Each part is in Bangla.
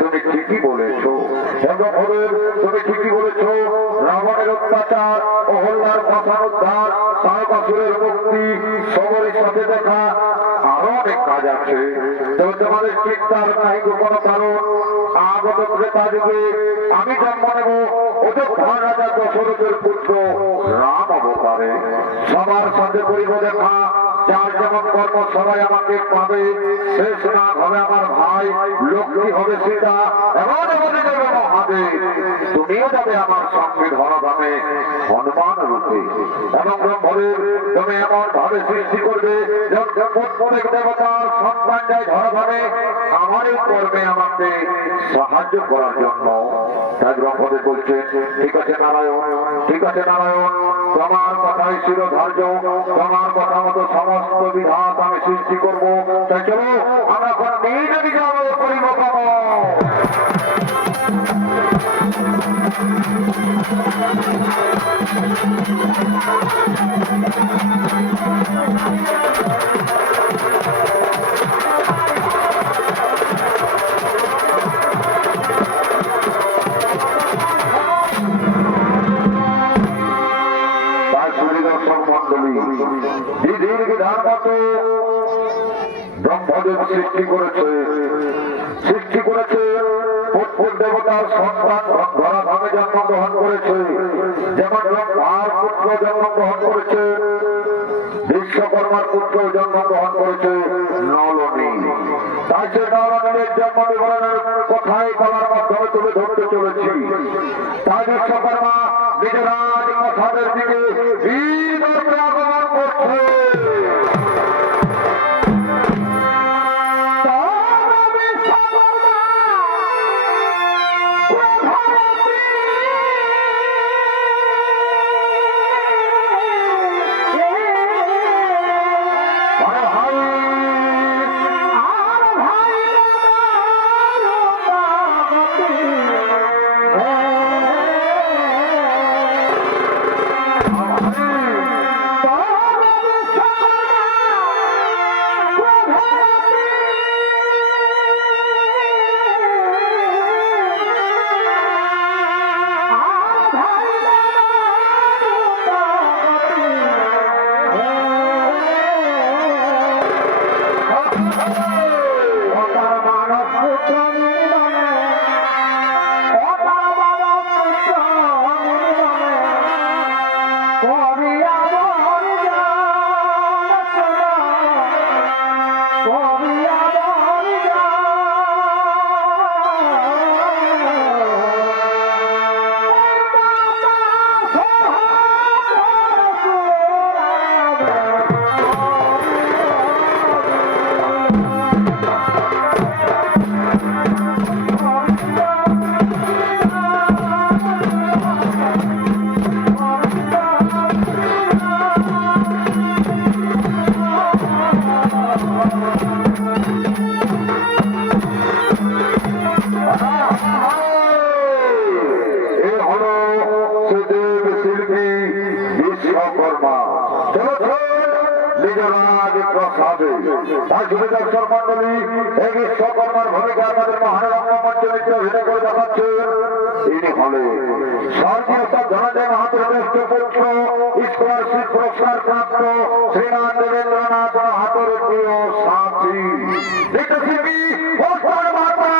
তুমি ঠিকই বলেছ, তুমি ঠিকই বলেছ। রাবণের অত্যাচার, অহল্যার পথানোদ্ধার, তারকাসুরের মুক্তি, সবরের সাথে দেখা, আরো অনেক কাজ আছে। তবে তোমাদের চিন্তার নাই কোনো কারণ। আগত ক্রেতা যুগে আমি জন্ম নেব অযোধ্যা রাজা দশরথের পুত্র রাম অবতারে। সবার সাথে করিব দেখা, যার যেমন কর্ম সবাই আমাকে পাবে। শেষ না হবে আমার ভাই, লক্ষ্মী হবে সীতা, এমন এমন যাবে মহাদেব। তুমিও যাবে আমার সঙ্গে ধরাধামে হনুমান রূপে। এবং ব্রহ্মদেব তুমি এমন ভাবে সৃষ্টি করবে প্রত্যেক দেবতার সন্তান যায় ধরাধামে আমার এই কর্মে আমাকে সাহায্য করার জন্য। তাই ব্রহ্মদেব বলছে, ঠিক আছে নারায়ণ, ঠিক আছে নারায়ণ, তোমার কথাই ছিল ধার্য, তোমার কথা মতো সমস্ত বিধাত আমি সৃষ্টি করবো। তাই চলো আমরা এখন নিজে নিজে করিব। ব্রহ্মদেব সৃষ্টি করেছে প্রত্যেক দেবতার সন্তান ধরাধামে জন্মগ্রহণ করেছে। যেমন ব্রহ্মার পুত্র জন্মগ্রহণ করেছে, বিশ্বকর্মার পুত্র জন্মগ্রহণ করেছে নলনী। তাই সে নলনীর জন্ম বিবরণের কথাই বলার মাধ্যমে তুলে ধরতে চলেছি। তাই বিশ্বকর্মা নিজের রাজপ্রাসাদের দিকে আগমন করছে। ভাই প্রসাদে পাঁচটি দর্শক মন্ডলী এই বিশ্বকর্মার ভূমিকা আমাদের মহানরঙ্গ মঞ্চে নৃত্য অভিনয় করে দেখাচ্ছেন। ইনি হলেন স্বর্গীয় ধনঞ্জয় মাহাতোর জ্যেষ্ঠ পুত্র স্কলারশিপ পুরস্কার প্রাপ্ত শ্রীমান দেবেন্দ্রনাথ মাহাতোর প্রিয় সাথী নৃত্যশিল্পী চন্দ্র মাহাতো।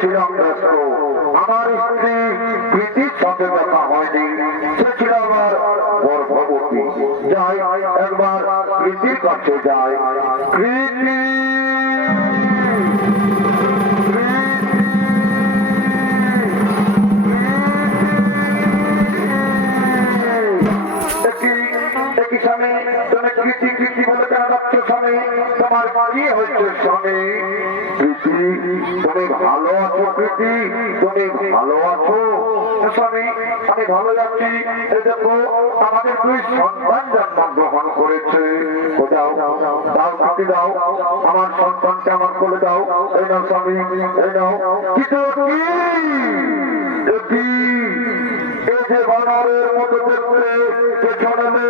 ছিলাম ব্যস্ত, আমার স্ত্রী প্রীতির সাথে দেখা হয়নি, সে ছিল আমার গর্ভবতী। যাই একবার প্রীতির কাছে যাই। প্রীতি স্বামী, তুমি কৃতি কৃতি বলে কেন ডাকছো স্বামী? তোমার কি হয়েছে স্বামী? প্রীতি তুমি ভালো আছো? প্রীতি তুমি ভালো আছো? স্বামী আমি ভালো আছি। এই দেখো আমাদের দুই সন্তান জন্মগ্রহণ করেছে। দাও দাও প্রীতি দাও, আমার সন্তানকে আমার কোলে দাও। এই নাও স্বামী, এই নাও। কিন্তু কি এই যে বানরের মতো দেখতে পেছনে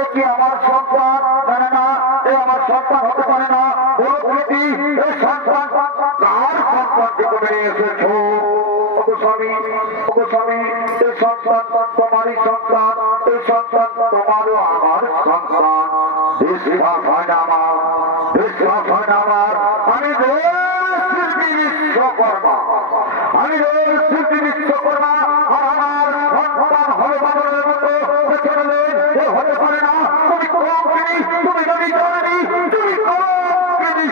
এ কি আমার সন্তান? জানে না এ আমার সন্তান হতে পারে না। বলো প্রীতি এই সন্তান কার সন্তানকে তুমি নিয়ে এসেছো? স্বামী স্বামী এই সন্তান তোমারই সন্তান, এই সন্তান তোমারও আমার সন্তান। বিশ্বাস হয় না আমার, বিশ্বাস হয় না আমার। আমি শিল্পী বিশ্বকর্মা, আমি শিল্পী বিশ্বকর্মা। আর আমার সন্তান হবে বানরের মতো পেছনে হতে পারে না। তুমি কম কিনি, তুমি যদি জানি তুমি কম কিনি।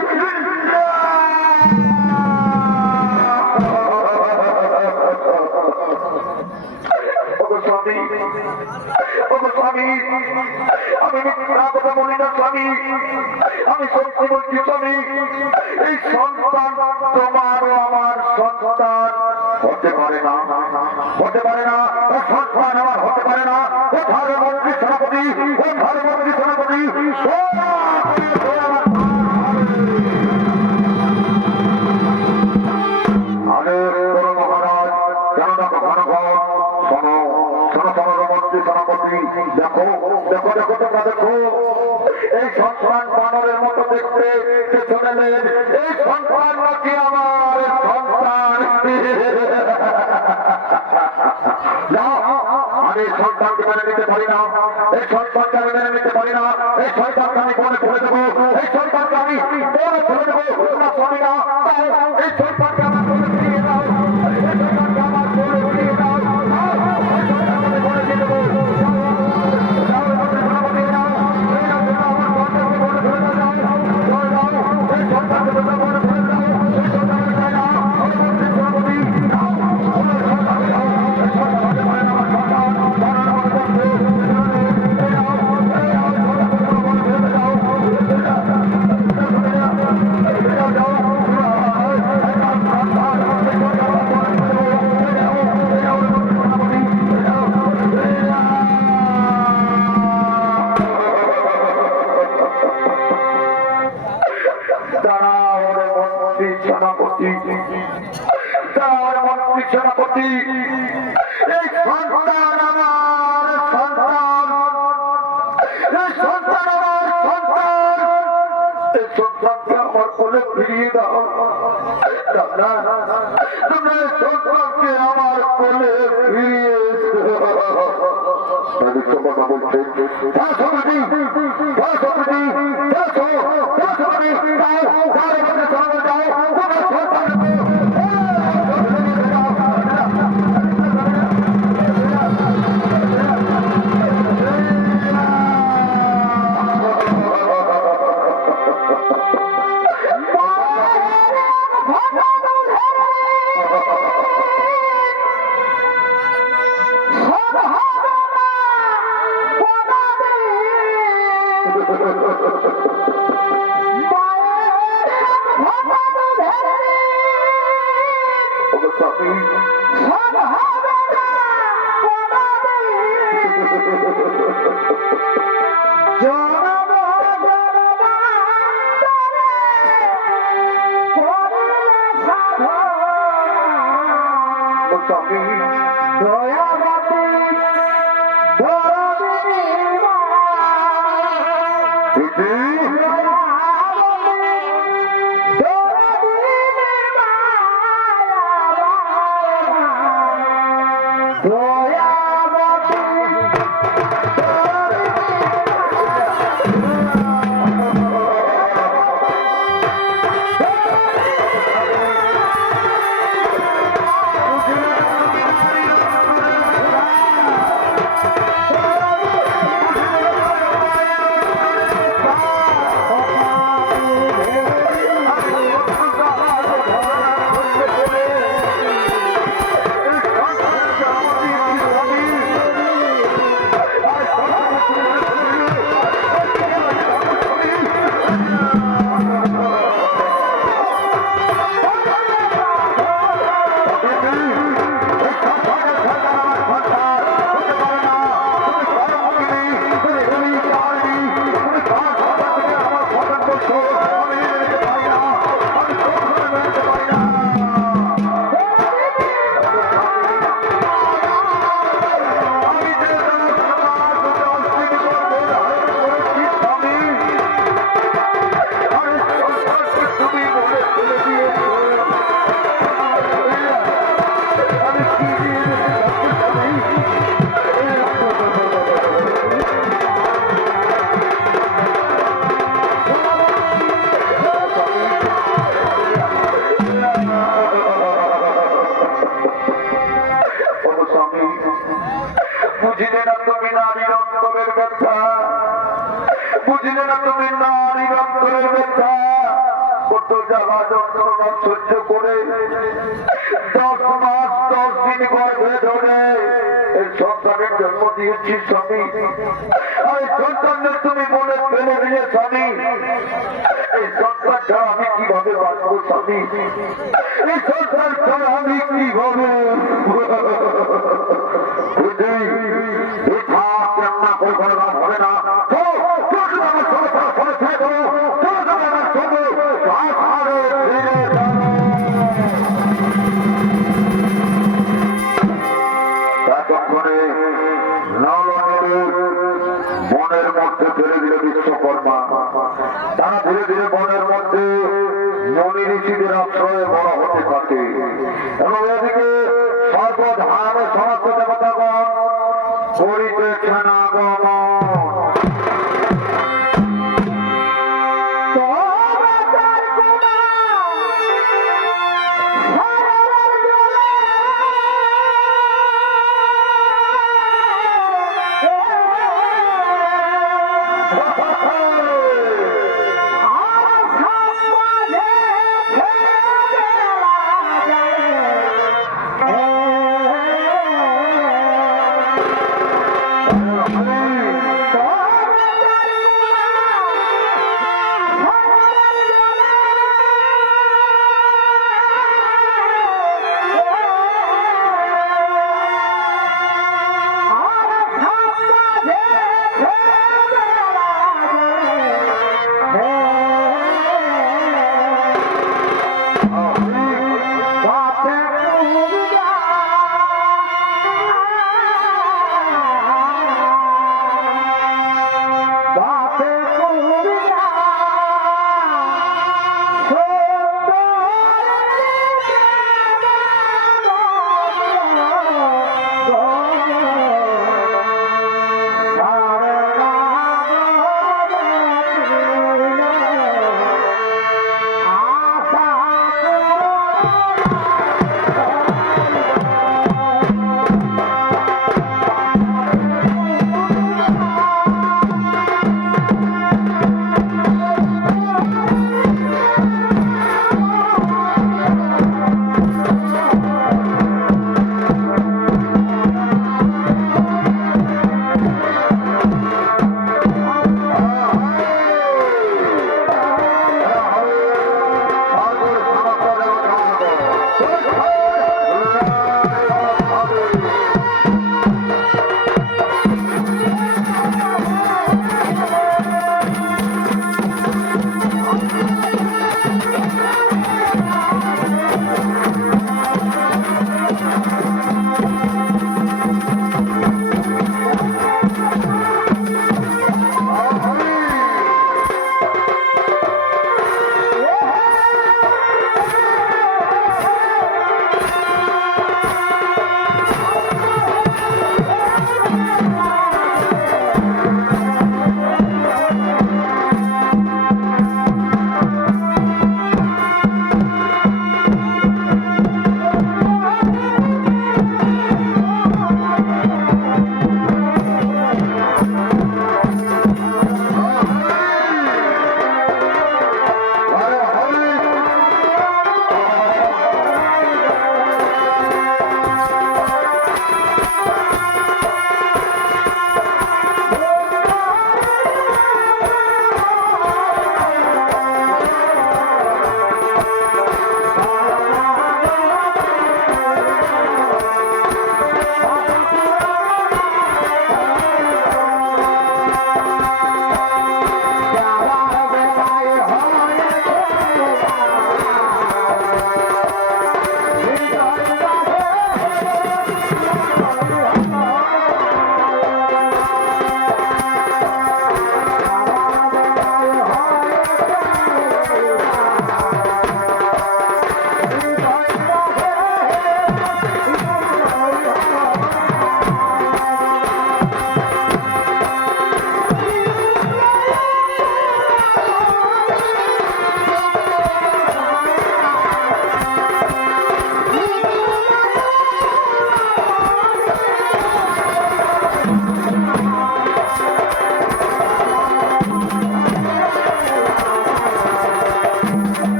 স্বামী আমি মিথ্যা কথা বলি না স্বামী, আমি সত্যি বলছি স্বামী। এই সন্তান তোমারও আমার সন্তান হতে পারে না, হতে পারে না। সন্তান আমার হতে পারে না। কোথায় মন্ত্রী সেনাপতি, কোথায় মন্ত্রী সেনাপতি? মহারাজ কেন দেখো ঘন শোনো শোনো শোনো মন্ত্রী সেনাপতি, দেখো দেখো দেখো তোমরা দেখো এই সন্তান বানরের মতো দেখতে পেছনে এই সন্তান নাকি আমার সন্তান। আমি এই সন্তানকে মেনে নিতে পারি না, এই সন্তানকে আমি মেনে নিতে পারি না। এই সন্তানকে আমি বনে ফেলে দেবো, এই সন্তানকে আমি বনে ফেলে দেবো। না স্বামী না, এই সন্তানকে আমার বলে ফিরিয়ে দাও, এই সন্তানকে আমার বলে ফিরিয়ে দাও। সেনাপতি এই সন্তান আমার সন্তান, এই সন্তান আমার সন্তান। এই সন্তানকে আমার কোলে ফিরিয়ে দাও। তোমরা তোমরা সন্তানকে আমার কোলে ফিরিয়ে কথা বলছেন বুঝিলে না তুমি নারীর অন্তরের ব্যথা, বুঝিলে না তুমি নারীর অন্তরের ব্যথা। কত জ্বালা যন্ত্রণা সহ্য করে 10 মাস 10 দিন গর্ভে ধরে এই সন্তানের জন্ম দিয়েছি স্বামী। এই সন্তানের তুমি মনে ফেলে দিয়ে স্বামী, এই সন্তান ছাড়া আমি কিভাবে বাঁচবো স্বামী, এই সন্তান ছাড়া আমি কিভাবে মনের মধ্যে ধীরে ধীরে বিশ্বকর্মা, তারা ধীরে ধীরে মনের মধ্যে মনি ঋষিদের আশ্রয়ে বড় হতে থাকে। এবং এদিকে সর্বধাম সমস্ত দেবতাগণ করিতেছেন আগমন।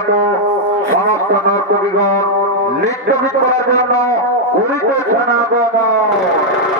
মতো সমস্ত নর্তকীগণ নৃত্য গীত করার জন্য উড়িতেছেন আগমন।